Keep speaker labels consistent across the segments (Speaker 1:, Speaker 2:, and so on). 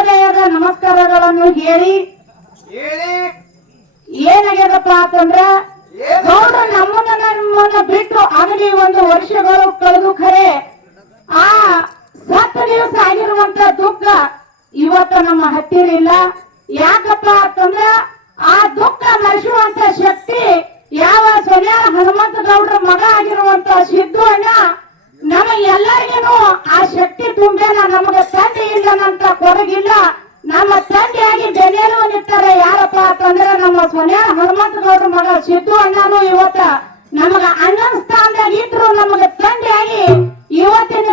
Speaker 1: ಶುಭೋದಯದ ನಮಸ್ಕಾರಗಳನ್ನು ಹೇಳಿ. ಏನಾಗ್ಯದಪ್ಪ ಅಂತಂದ್ರ ಗೌಡ್ರ ನಮ್ಮನ್ನ ನಮ್ಮನ್ನ ಬಿಟ್ಟು ಆಗಲಿ ಒಂದು ವರ್ಷಗಳು ಕಳೆದು ಖರೆ ಆ ಸತ್ತ ದಿವಸ ಆಗಿರುವಂತ ದುಃಖ ಇವತ್ತು ನಮ್ಮ ಹತ್ತಿರ ಇಲ್ಲ. ಯಾಕಪ್ಪ ಅಂತಂದ್ರ ಆ ದುಃಖ ನಡೆಸುವಂತ ಶಕ್ತಿ ಯಾವ ಸೊನ್ಯಾಳ ಹನುಮಂತ ಗೌಡ್ರ ಮಗ ಆಗಿರುವಂತ ಸಿದ್ದು ಅಣ್ಣ ನಮ್ಮ ಎಲ್ಲರಿಗೂ ಆ ಶಕ್ತಿ ತುಂಬೇನ ನಮಗೆ ತಂದೆ ಇಲ್ಲನಂತ ಕೊರಗಿಲ್ಲ. ನಮ್ಮ ತಂದೆಯಾಗಿ ಬೆನ್ನೆಲು ನಿಂತಾರೆ ಯಾರಪ್ಪ ಅಂತಂದ್ರೆ ನಮ್ಮ ಸೊನ್ಯಾಳ ಹನುಮಂತ ಗೌಡ್ರ ಮಗ ಸಿದ್ದು ಅಣ್ಣನು ಇವತ್ತ ನಮಗ ಅಣ್ಣನ ಸ್ಥಾನದಾಗ ಇದ್ರು ನಮಗ ತಂದೆಯಾಗಿ ಇವತ್ತಿನ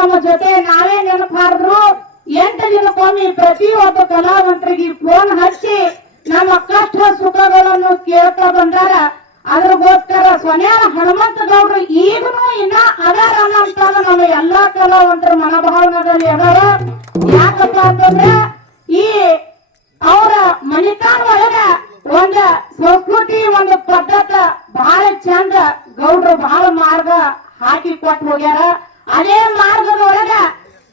Speaker 1: ನಮ್ಮ ಜೊತೆ ನಾವೇ ನೆನಪಾರ್ದ್ರು ಎಂಟು ದಿನಕ್ಕೊಮ್ಮೆ ಪ್ರತಿಯೊಬ್ಬ ಕಲಾವಂತರಿಗೆ ಫೋನ್ ಹಚ್ಚಿ ನಮ್ಮ ಕಷ್ಟ ಸುಖಗಳನ್ನು ಕೇಳ್ತಾ ಬಂದಾರ. ಅದ್ರಗೋಸ್ಕರ ಸ್ವನೇರ ಹನುಮಂತ ಗೌಡ್ರು ಈಗನೂ ಇನ್ನ ಅದಾರ ಅನ್ನೋಂತ ನಮ್ಮ ಎಲ್ಲಾ ಕಲಾವಂತರ ಮನೋಭಾವನದಲ್ಲಿ ಅದಾರ. ಯಾಕಪ್ಪ ಅಂತಂದ್ರ ಈ ಅವರ ಮನಿತಾನ ಒಳಗ ಒಂದ ಸಂಸ್ಕೃತಿ, ಒಂದು ಪದ್ಧತ ಬಹಳ ಚಂದ ಗೌಡ್ರು ಬಹಳ ಮಾರ್ಗ ಹಾಕಿ ಕೊಟ್ಟು ಹೋಗ್ಯಾರ. ಅದೇ ಮಾರ್ಗದೊಳಗ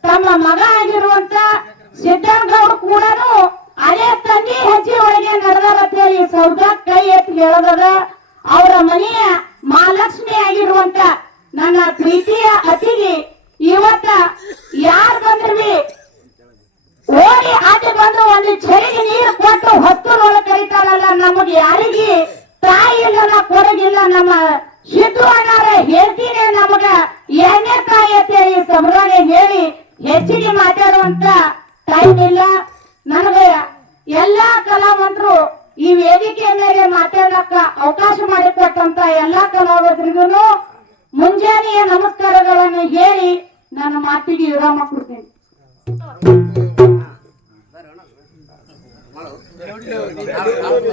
Speaker 1: ತಮ್ಮ ಮಗ ಆಗಿರುವಂತ ಸಿದ್ದನಗೌಡ ಕೂಡನು ಅದೇ ತಂದೆ ಹೆಜ್ಜೆ ಒಳಗೆ ನಡೆದಾರ ಅಂತ ಹೇಳಿ ಸೌದ ಕೈ ಎತ್ತಿ ಹೇಳದದ ಅವರ ಮನೆಯ ಮಹಾಲಕ್ಷ್ಮಿ ಆಗಿರುವಂತ ನನ್ನ ಪ್ರೀತಿಯ ಅತಿಗೆ ಇವತ್ತ ಯಾರು ಬಂದ್ರಿ ಓಡಿ ಆಚೆ ಬಂದು ಒಂದು ಚರಿಗೆ ನೀರು ಕೊಟ್ಟು ಹೊತ್ತುನೊಳಗೆ ಕರೀತಾರಲ್ಲ ನಮಗೆ ಯಾರಿಗೆ ತಾಯಿ ಇಲ್ಲ ಕೊಡಗಿಲ್ಲ ನಮ್ಮ ಸಿದ್ದು ಅಣ್ಣಾರ ಹೇಳ್ತೀನಿ ನಮಗ ಎಣ್ಣೆ ತಾಯಿ ಸಮರಾನೆ ಹೇಳಿ ಹೆಚ್ಚಿಗೆ ಮಾತಾಡುವಂತ ಟೈಮ್ ಇಲ್ಲ
Speaker 2: ನಾವು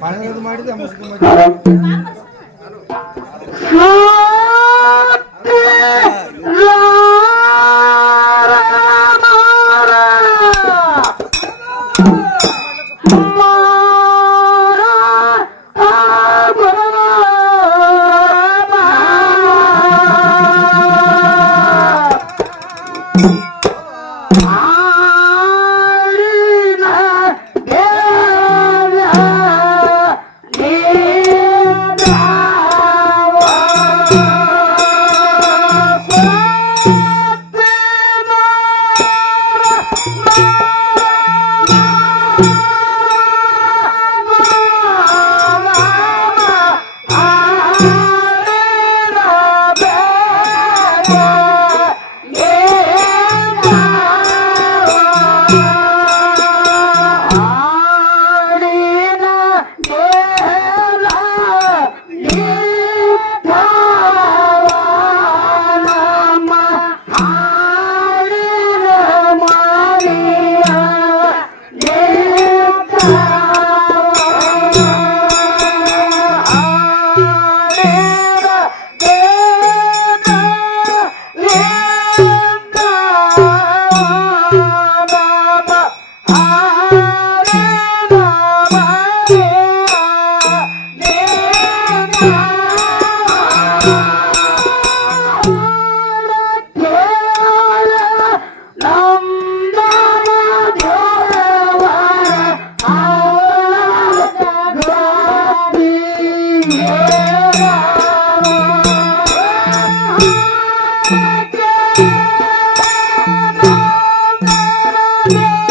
Speaker 2: ಪೈಲೆ ಹೇಳಿನಲ್ರಿ ನಮ್ಮ ನಮ್ಮ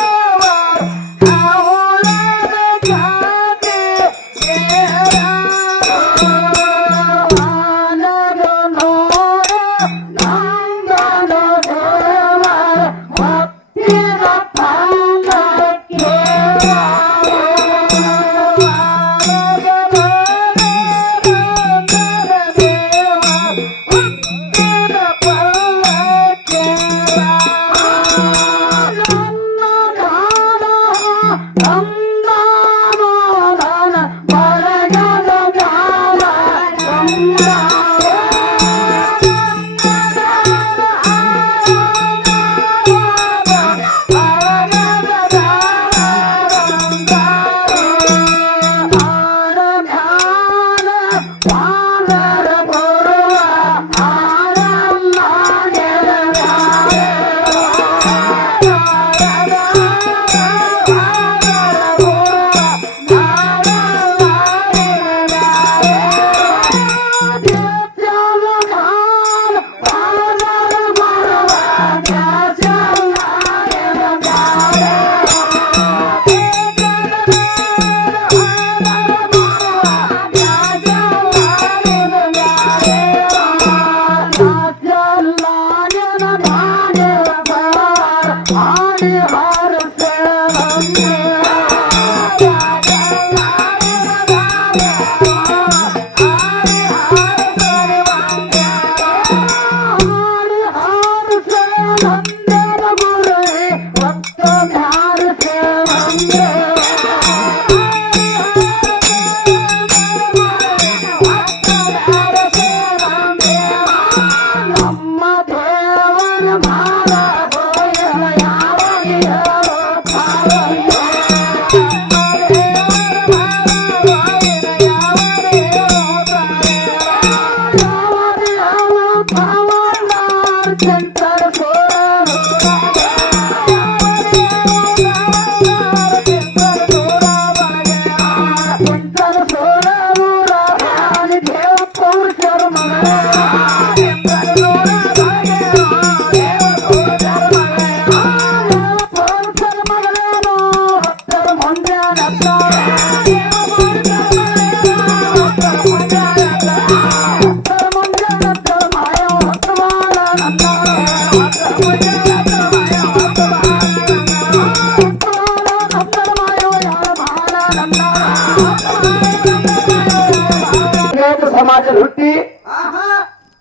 Speaker 3: ಹುಟ್ಟಿ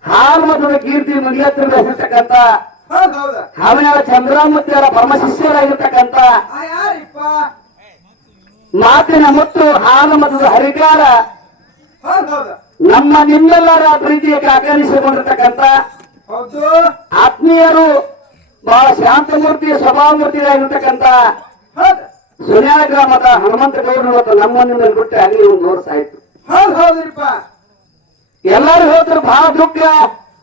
Speaker 3: ಹಾಲು ಮತ್ತು ಕೀರ್ತಿ
Speaker 4: ಹೌದ್ ಹೌದ.
Speaker 3: ಹಾವಿನ ಚಂದ್ರಾಮೂರ್ತಿಯವರ ಪರಮ
Speaker 4: ಶಿಷ್ಯರಾಗಿರ್ತಕ್ಕಂತ
Speaker 3: ಮಾತಿನ ಮುತ್ತು ಹಾಲು ಮತ್ತು ಹರಿಕಾರ ನಮ್ಮ ನಿಮ್ಮೆಲ್ಲರ ಪ್ರೀತಿಯ ಆಕರ್ಷಿಸಿಕೊಂಡಿರ್ತಕ್ಕಂಥ ಆತ್ಮೀಯರು ಬಹಳ ಶಾಂತಮೂರ್ತಿ ಸ್ವಭಾವಮೂರ್ತಿಯಾಗಿರ್ತಕ್ಕಂಥ ಸುನ್ಯಾಳ ಗ್ರಾಮದ ಹನುಮಂತ ಗೌಡರು ಮತ್ತು ನಮ್ಮನ್ನು ಬಿಟ್ಟು ಅಲ್ಲಿ ಒಂದು ವರ್ಷ ಆಯ್ತು. ಎಲ್ಲಾರು ಹೇಳ್ತಾರೆ ಬಹಳ ದುಃಖ.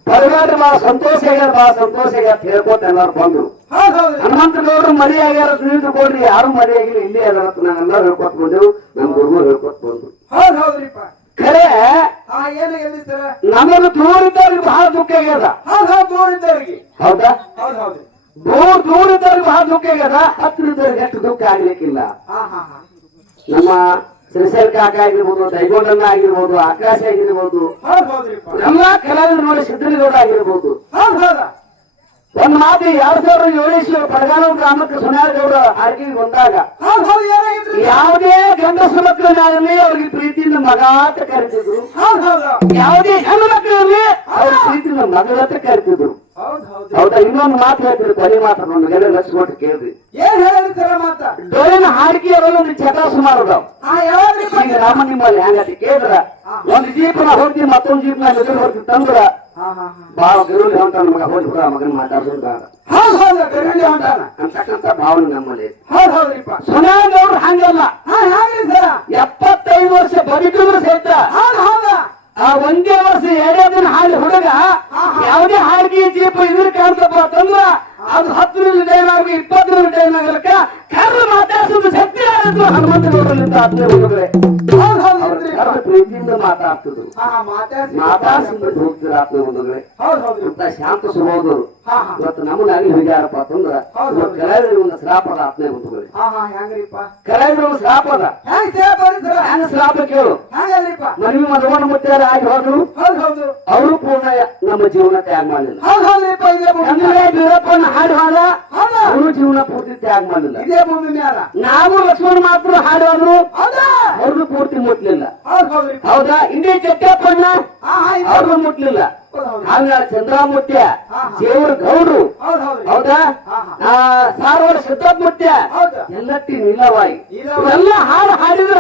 Speaker 3: ಪರಿವಾರ ಬಹಳ ಸಂತೋಷ ಆಗ್ಯಾರ ಬಹಳ ಸಂತೋಷ ಆಗ್ಯಾರ ಅಂತ ಹೇಳ್ಕೊತ ಎಲ್ಲಾರು ಬಂದ್ರು.
Speaker 4: ಹೌದ್ ಹೌದ್ರಿ
Speaker 3: ಹನುಮಂತ ಗೌಡರು ಮರಿ ಆಗ್ಯಾರ ತಿಳಿದುಕೊಡ್ರಿ ಯಾರು ಮರಿ ಆಗಿಲ್ಲ ಇಲ್ಲಿ ಅದಾರ ನಾನು ಹೇಳ್ಕೊತ ಬಂದೆವು. ನಮ್ ಗುರುಗಳು ಹೇಳ್ಕೊತ ಬಂದ್ರು. ಖರೆ ನಮಗೆ ದೂರ ಇದ್ದವ್ರಿಗೆ ಬಹಳ ದುಃಖ ಆಗ್ಯದ.
Speaker 4: ಹೌದ್ ಹೌದ್ ದೂರ ಇದ್ದವ್ರಿಗೆ.
Speaker 3: ಹೌದಾ? ದೂರ ದೂರ ಇದ್ದವ್ರಿಗೆ ಬಹಳ ದುಃಖ ಆಗ್ಯದ. ಹತ್ತಿರ ಇದ್ದವ್ರಿಗೆ ಎಷ್ಟು ದುಃಖ ಆಗ್ಲಿಕ್ಕಿಲ್ಲ. ನಮ್ಮ ಶ್ರೀಶೈಲ್ ಕಾಕ ಆಗಿರ್ಬೋದು ದೈಗೋಡನ್ನ ಆಗಿರ್ಬೋದು ಆಕಾಶ ಆಗಿರ್ಬೋದು ಎಲ್ಲ ಕಲಾವಿದರು ನೋಡಿ ಸಿದ್ದನಗೌಡ ಆಗಿರ್ಬೋದು. ಒಂದ್ ಮಾತು ಎರಡ್ ಸಾವಿರ ಏಳು ಪಡಗಾಲ ಗ್ರಾಮಕ್ಕೆ ಸುನಾರ ಗೌಡ ಆರ್ಗಿಗೆ ಬಂದಾಗ
Speaker 4: ಹೌದ್ ಹೌದ್ ಏನಾಗಿದ್ರಿ
Speaker 3: ಯಾವುದೇ ಗಂಡಸು ಮಕ್ಕಳನ್ನಾಗಲಿ ಅವ್ರಿಗೆ ಪ್ರೀತಿಯಿಂದ ಮಗ ಅಂತ ಕರಿತಿದ್ರು.
Speaker 4: ಹೌದ್ ಹೌದ.
Speaker 3: ಯಾವುದೇ ಹೆಣ್ಣು ಮಕ್ಕಳಲ್ಲಿ ಅವ್ರ ಪ್ರೀತಿಯಿಂದ ಮಗಳ ಅಂತ ಕರಿತಿದ್ರು.
Speaker 4: ಹೌದ್
Speaker 3: ಇನ್ನೊಂದು ಮಾತು ಹೇಳ್ತಿದ್ರು ಕೊನೆ ಮಾತ್ರ ಗೆಲೆ ಲಕ್ಷ ಕೊಟ್ಟು ಕೇಳ್ರಿ.
Speaker 4: ಏನ್ ಹೇಳಿದ್ರಿ ಸರ ಮಾತ?
Speaker 3: ಡೊಳ್ಳಿನ ಹಾಡಿಕೆ ಅವರಲ್ಲಿ ಒಂದು ಚಟ ಸುಮಾರು ಅದಾವ.
Speaker 4: ಹಾ ಯಾವಾಗ್ರಿಪ್ಪ
Speaker 3: ಈಗ ರಾಮ ನಿಮ್ಮಲ್ಲಿ ಹ್ಯಾಂಗತಿ ಕೇಳಿದ್ರ? ಒಂದ್ ಜೀಪ್ನ ಹೋಗ್ತೀವಿ ಮತ್ತೊಂದ್ ಜೀಪ್ನ ಎದುರು ಹೋಗ್ತೀವಿ ತಂದ್ರ?
Speaker 4: ಹಾ ಹಾ ಹಾ.
Speaker 3: ಬಾಳ ಗಿರುಳಿ ಹೊಂಟಾನ ಮಗ ಹೋಗಿ ಬಿಡ ಮಗನ ಮಾತಾಡ್ಸೋದ
Speaker 4: ಹೌದ್ ಹೌದ ಹೊಂಟಾನ
Speaker 3: ಭಾವನೆ ನಮ್ಮಲ್ಲಿ.
Speaker 4: ಹೌದ್ ಹೌದ್ರಿಪ್ಪ. ಹಾ ಹಾ.
Speaker 3: ಇವತ್ತು ನಮ್ಮನ್ನಾಗಲಿ ಹೋಗ್ಯಾರಪ್ಪ ಅಂತಂದ್ರ. ಇವತ್ತು ಕಲಾವಿದರಿಗೆ ಒಂದು ಹುಡುಗರೆ
Speaker 4: ಹಾ ಹಾ ಹ್ಯಾಂಗ್ರಿಪ್ಪ
Speaker 3: ಕಲಾವಿದರಿಗೆ ಒಂದು
Speaker 4: ಸರ
Speaker 3: ಹೆಂಗ ಶ್ರಾಪ ಕೇಳು. ಮನವಿ ಮಧುವನ ಮುತ್ತಾರ ಆಗಿ ಹೋದ್ರು.
Speaker 4: ಹೌದು
Speaker 3: ಅವರು ಪೂರ್ಣ ನಮ್ಮ ಜೀವನ ತ್ಯಾಗ ಮಾಡಲಿಲ್ಲ ವೀರಪ್ಪನ ಹಾಡು ಹಾಡ ಅವರು ಜೀವನ ಪೂರ್ತಿ ತ್ಯಾಗ ಮಾಡಲಿಲ್ಲ ನಾವು ಲಕ್ಷ್ಮಣ ಮಾತ್ರ ಹಾಡು
Speaker 4: ಹೌದಾ?
Speaker 3: ಅವ್ರದ್ದು ಪೂರ್ತಿ ಮುಟ್ಲಿಲ್ಲ.
Speaker 4: ಹೌದ್
Speaker 3: ಇಂಡಿ ಚಟ್ಟಪ್ಪಣ್ಣ ಅವ್ರದ್ದು ಮುಟ್ಲಿಲ್ಲ
Speaker 4: ಹೌದ್ ಹೌದು
Speaker 3: ಹಾಂಗ ಚಂದ್ರಾಮುತ್ಯ
Speaker 4: ಹಾ, ಹಾ.
Speaker 3: ದೇವ್ರ ಗೌಡ್ರು.
Speaker 4: ಹೌದಾ
Speaker 3: ಸಾರ್ವರ ಸಾರವಾಡ ಸಿದ್ದಪ್ಪಮುತ್ಯ
Speaker 4: ಹೌದಾ.
Speaker 3: ಎಲ್ಲಟ್ಟಿ ನೀಲವಾಯಿ. ಎಲ್ಲ ಹಾಡು ಹಾಡಿದ್ರ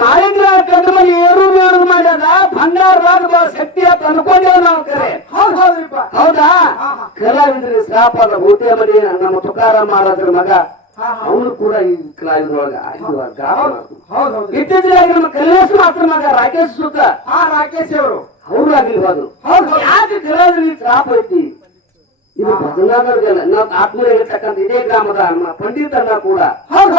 Speaker 3: ನಾಯಂದ್ರ ಕಂಡ್ಮಲ್ಲಿ ಏರು ಮೇರು ಮಾಡ್ಯಾದ ಬಂಗಾರದಾಗ ಬಹಳ ಶಕ್ತಿ ಅಂತ ಅನ್ಕೊಂಡೇವ್ ನಾವು ಕರೆ.
Speaker 4: ಹೌದ್ ಕಲಾವಿದ್ರಿ
Speaker 3: ಶಾಪ ಅದ ಭೂತಿಯ ಮಡಿ ನಮ್ಮ ತುಕಾರಾಮ್ ಮಹಾರಾಜರ ಮಗ. ಅವನು ಕೂಡ ಈ ಕಲಾವಿದ್ರೊಳಗ ಇತ್ತೀಚೆಗೆ ನಮ್ಮ ಕಲ್ಲೇಶ್ ಮಾತ್ರ ಮಗ ರಾಕೇಶ್ ಸುತ್ತ
Speaker 4: ಆ ರಾಕೇಶ್ ಅವರು.
Speaker 3: ಅವರು
Speaker 4: ಆಗಿರ್ಬೋದು ಯಾಕೆ
Speaker 3: ಯಾಕೆ ಕಲಾವಿದ್ರಿಗೆ ಶ್ರಾಪ ಐತಿ? ಇದು ಭಜನಾದವ್ರಿಗೆಲ್ಲ ನಾವು ಇರತಕ್ಕಂತ ಇದೇ ಗ್ರಾಮದ ನಮ್ಮ ಪಂಡಿತರನ್ನ ಕೂಡ
Speaker 4: ಹೌದ್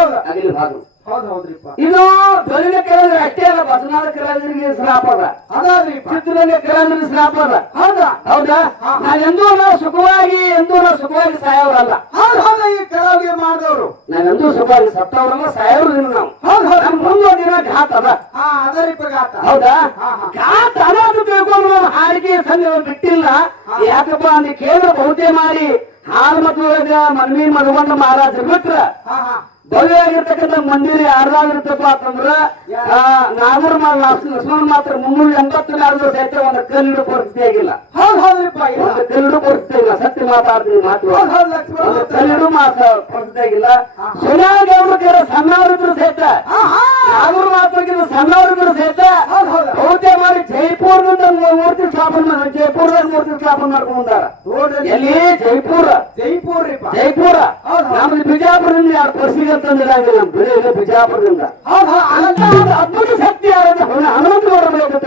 Speaker 4: ಕೆಲವರು
Speaker 3: ಇದು ಧ್ವನಿನ ಕಲಾವಿದ್ರು ಅಷ್ಟೇ ಅಲ್ಲ ಭಜನಾದ ಕಲಾವಿದರಿಗೆ ಶ್ರಾಪ ಅದ. ಕಲಾವಿದರಿಗೆ ಶ್ರಾಪ ಅದ.
Speaker 4: ಹೌದಾ?
Speaker 3: ಹೌದಾ? ನಾನು ಎಂದೂ ನಾವು ಸುಖವಾಗಿ ಎಂದೂ ನಾವು ಸುಖವಾಗಿ ಸಾಯೋರಲ್ಲ.
Speaker 4: ಹೌದು ಹೌದ ಈ ಕಲಾವಿಗೆ ಮಾಡಿದವರು.
Speaker 3: ನಾವೆಂದೂ ಸುಖವಾಗಿ ಸತ್ತವರಲ್ಲ ಸಾಯೋರು ನಾವು.
Speaker 4: ಹೌದು ಹೌದು.
Speaker 3: ನಮ್ ಮುಂದೆ ದಿನ ಘಾತ ಅದ.
Speaker 4: ಅದರಿಪ್ಪ ಘಾತ.
Speaker 3: ಹೌದಾ. ಘಾತ ಅನ್ನೋದು ತಿಳ್ಕೊಂಡು ನಾವು ಹಾಡಿಕೆ ಸಂಘ ಬಿಟ್ಟಿಲ್ಲ. ಯಾಕಪ್ಪ ಅಲ್ಲಿ ಕೇಂದ್ರ ಬಹುತೇ ಮಾಡಿ ಹಾಲು ಮತ್ತು ಮನ್ಮೀನ್ ಮಧುಗೊಂಡ ಮಹಾರಾಜ್ ಬಿಟ್ರ.
Speaker 4: ಹಾ
Speaker 3: ಮಂದಿರ ಯಾರ್ದಾಗಿರ್ತಪ್ಪ ಅಂತಂದ್ರ ನಾಗೂರ್ ಲಕ್ಷ್ಮಣ ಮಾತ್ರ ಮುನ್ನೂರ ಎಂಬತ್ತು ನಾಲ್ಕು ಸಹಿತ ಒಂದು ಕಲ್ಲಿಡು ಪರಿಸ್ಥಿತಿ ಆಗಿಲ್ಲ. ಒಂದು ಕಲ್ಲಿಡು ಪರಿಸ್ಥಿತಿ ಇಲ್ಲ ಸತ್ಯ ಮಾತಾಡ್ತೀನಿ ಮಾತು. ಕಲ್ಲಿಡು ಮಾತ್ರ ಪರಿಸ್ಥಿತಿ ಆಗಿಲ್ಲ. ಸುನಾಗೌಡ್ರ ಕರೆ ಸಣ್ಣವರಿದ್ರು ಸಹಿತ.
Speaker 4: ಮಾತ್ರಕ್ಕಿಂತ
Speaker 3: ನಾಗರ ಮಾತಕ್ಕಿಂತ ಸಣ್ಣವ್ರಿಗೂ ಸಹಿತ. ಬಹುತೇಕ ಮಾಡಿ ಜೈಪುರದಿಂದ ಮೂರ್ತಿ ಸ್ಥಾಪನೆ ಮಾಡಿ ಜೈಪುರದಾಗ ಮೂರ್ತಿ ಸ್ಥಾಪನೆ ಮಾಡ್ಕೊಂಡ್ ಬಂದಾರ. ಎಲ್ಲಿ? ಜೈಪುರ.
Speaker 4: ಜೈಪುರ.
Speaker 3: ಜೈಪುರ
Speaker 4: ನಮ್ದು ಹೌದ್.
Speaker 3: ಬಿಜಾಪುರದಿಂದ ಯಾರು ಕೊರ್ಸಿಗೆ ಅಂತಂದಿರಂಗಿಲ್ಲ ಬರೀ ಇದೆ ಬಿಜಾಪುರದಿಂದ. ಅದ್ಭುತ ಶಕ್ತಿ ಯಾರಂದ್ರೆ ಹನುಮಂತ ನೋಡಬೇಕು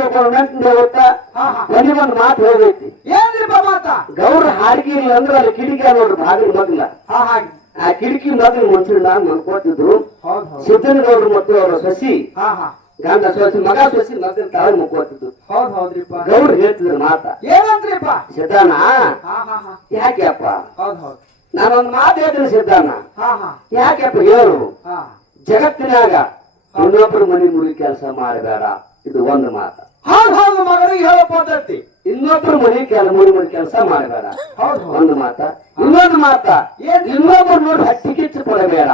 Speaker 3: ದೇವತ್ತ
Speaker 4: ಹಾ.
Speaker 3: ಒಂದು ಮಾತು ಹೋಗೈತಿ
Speaker 4: ಏನಿಲ್ಲ ಮಾತ
Speaker 3: ಗೌರ ಹಾಡಿಗೆ ಇಲ್ಲ ಅಂದ್ರೆ ಅಲ್ಲಿ ಕಿಟಕಿ ನೋಡ್ರಿ ಬಾಗಿಲು ಮಗ್ಲ
Speaker 4: ಹಾಗೆ.
Speaker 3: ಆ ಕಿಟಕಿ ಮಗನ ಮನುಷ್ಯನ ಮನ್ಕೋತಿದ್ರು
Speaker 4: ಹೌದ್ ಹೌದ್.
Speaker 3: ಸಿದ್ದನಗೌಡರು ಮತ್ತು ಅವರ ಸಸಿ ಗಂಡ ಸೊಸಿ ಮಗ ಸಸಿ ಮಗನ ತಾಳು ಮುಕ್ಕೋತಿದ್ರು ಗೌಡ್ರು ಹೇಳ್ತಿದ್ರು ಮಾತಾ.
Speaker 4: ಏನಂದ್ರಿಪ್ಪ?
Speaker 3: ಯಾಕೆ ಅಪ್ಪ?
Speaker 4: ಹೌದ್ ಹೌದ್.
Speaker 3: ನಾನೊಂದು ಮಾತು ಹೇಳ್ತೀನಿ
Speaker 4: ಸಿದ್ಧಾನ
Speaker 3: ಯಾಕೆಪ್ಪ ಹೇಳು. ಜಗತ್ತಿನಾಗ ಇನ್ನೊಬ್ರು ಮನೆ ಮುಡಿ ಕೆಲಸ ಮಾಡಬೇಡ. ಇದು ಒಂದು ಮಾತು.
Speaker 4: ಹೌದ್ ಹೌದು ಮಗನಿಗೆ ಹೇಳೋ ಪದ್ಧತಿ.
Speaker 3: ಇನ್ನೊಬ್ರು ಮನೆ ಕೆಲ ಮೂರು ಮನೆ ಕೆಲಸ ಮಾಡಬೇಡ.
Speaker 4: ಹೌದು
Speaker 3: ಒಂದು ಮಾತ. ಇನ್ನೊಂದು ಮಾತ.
Speaker 4: ಏನ್?
Speaker 3: ಇನ್ನೊಬ್ರು ನೋಡಿ ಹಟ್ಟಿ ಕಿಚ್ಚು ಕೊಡಬೇಡ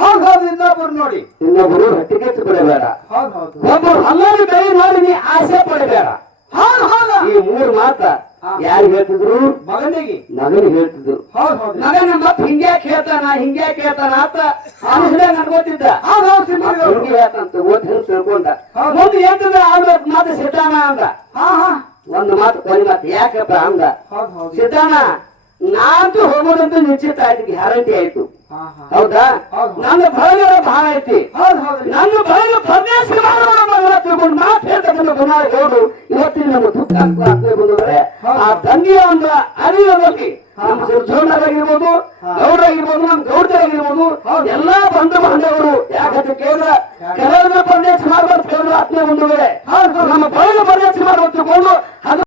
Speaker 4: ಹೌದು ಹೌದು ಇನ್ನೊಬ್ರು ನೋಡಿ.
Speaker 3: ಇನ್ನೊಬ್ರು ಹಟ್ಟಿ ಕಿಚ್ಚು
Speaker 4: ಕೊಡಬೇಡ
Speaker 3: ಒಬ್ಬರು ಹಲ್ಲಲ್ಲಿ ಕೈ ಮಾಡಿ ನೀ ಆಸೆ ಪಡಬೇಡ.
Speaker 4: ಹೌದು ಹೌದು.
Speaker 3: ಈ ಮೂರು ಮಾತ ಯಾರು ಹೇಳ್ತಿದ್ರು?
Speaker 4: ಮಗನಿಗೆ.
Speaker 3: ಮಗನಿಗೆ ಹೇಳ್ತಿದ್ರು. ಮಗ ನಮ್ಮ ಮತ್ ಹಿಂಗ್ಯಾಕ್ ಹೇಳ್ತಾನ ಹಿಂಗ್ಯಾಕ್ ಹೇಳ್ತಾನ ಅಂತ ಆಮೇಲೆ ನನ್ಗೋತಿದ್ದ ಹಿಂಗೆ ಹೇಳ್ತಂತ ಓದ್ ತಿಳ್ಕೊಂಡ. ಮುಂದೆ ಹೇಳ್ತಿದ್ರ ಅವ್ರ ಮಾತು ಸಿದ್ಧಾನ ಅಂದ. ಒಂದು ಮಾತು ಕೊನೆ ಮಾತು ಯಾಕಪ್ಪ ಅಂದ. ಸಿದ್ಧಾನ ನಾಂತೂ ಹೋಗೋದಂತೂ ನಿಶ್ಚಿತ ಆಯ್ತು ಗ್ಯಾರಂಟಿ ಆಯ್ತು. ಹೌದಾ. ನನ್ನ ಬಳಗ ಬಹಳ ಐತಿ. ನನ್ನ ಬಳಗ ಪ್ರದೇಶ ತಿಳ್ಕೊಂಡು ಮಾತು ಹೇಳ್ತಕ್ಕಂಥ ಗುಣ ಗೌಡರು ಇವತ್ತಿನ ನಮ್ಮ ದುಃಖ ಆಗ್ತದೆ ಆ ತಂದೆಯ ಒಂದು ಅರಿವಿನಲ್ಲಿ ನಮ್ಮ ಸಿರ್ಜೋಣರಾಗಿರ್ಬೋದು ಗೌಡರಾಗಿರ್ಬೋದು ನಮ್ಮ ಗೌಡರಾಗಿರ್ಬೋದು ಎಲ್ಲಾ ಬಂಧು ಬಾಂಧವರು ಯಾಕಂದ್ರೆ ಕೇಂದ್ರ ಕೆಲವರ ಪ್ರದೇಶ ಮಾಡುವ ಕೇಂದ್ರ ಆತ್ಮೀಯ ಬಂಧುಗಳೇ ನಮ್ಮ ಬಳಗ ಪ್ರದೇಶ ಮಾಡುವ ತಿಳ್ಕೊಂಡು ಅದು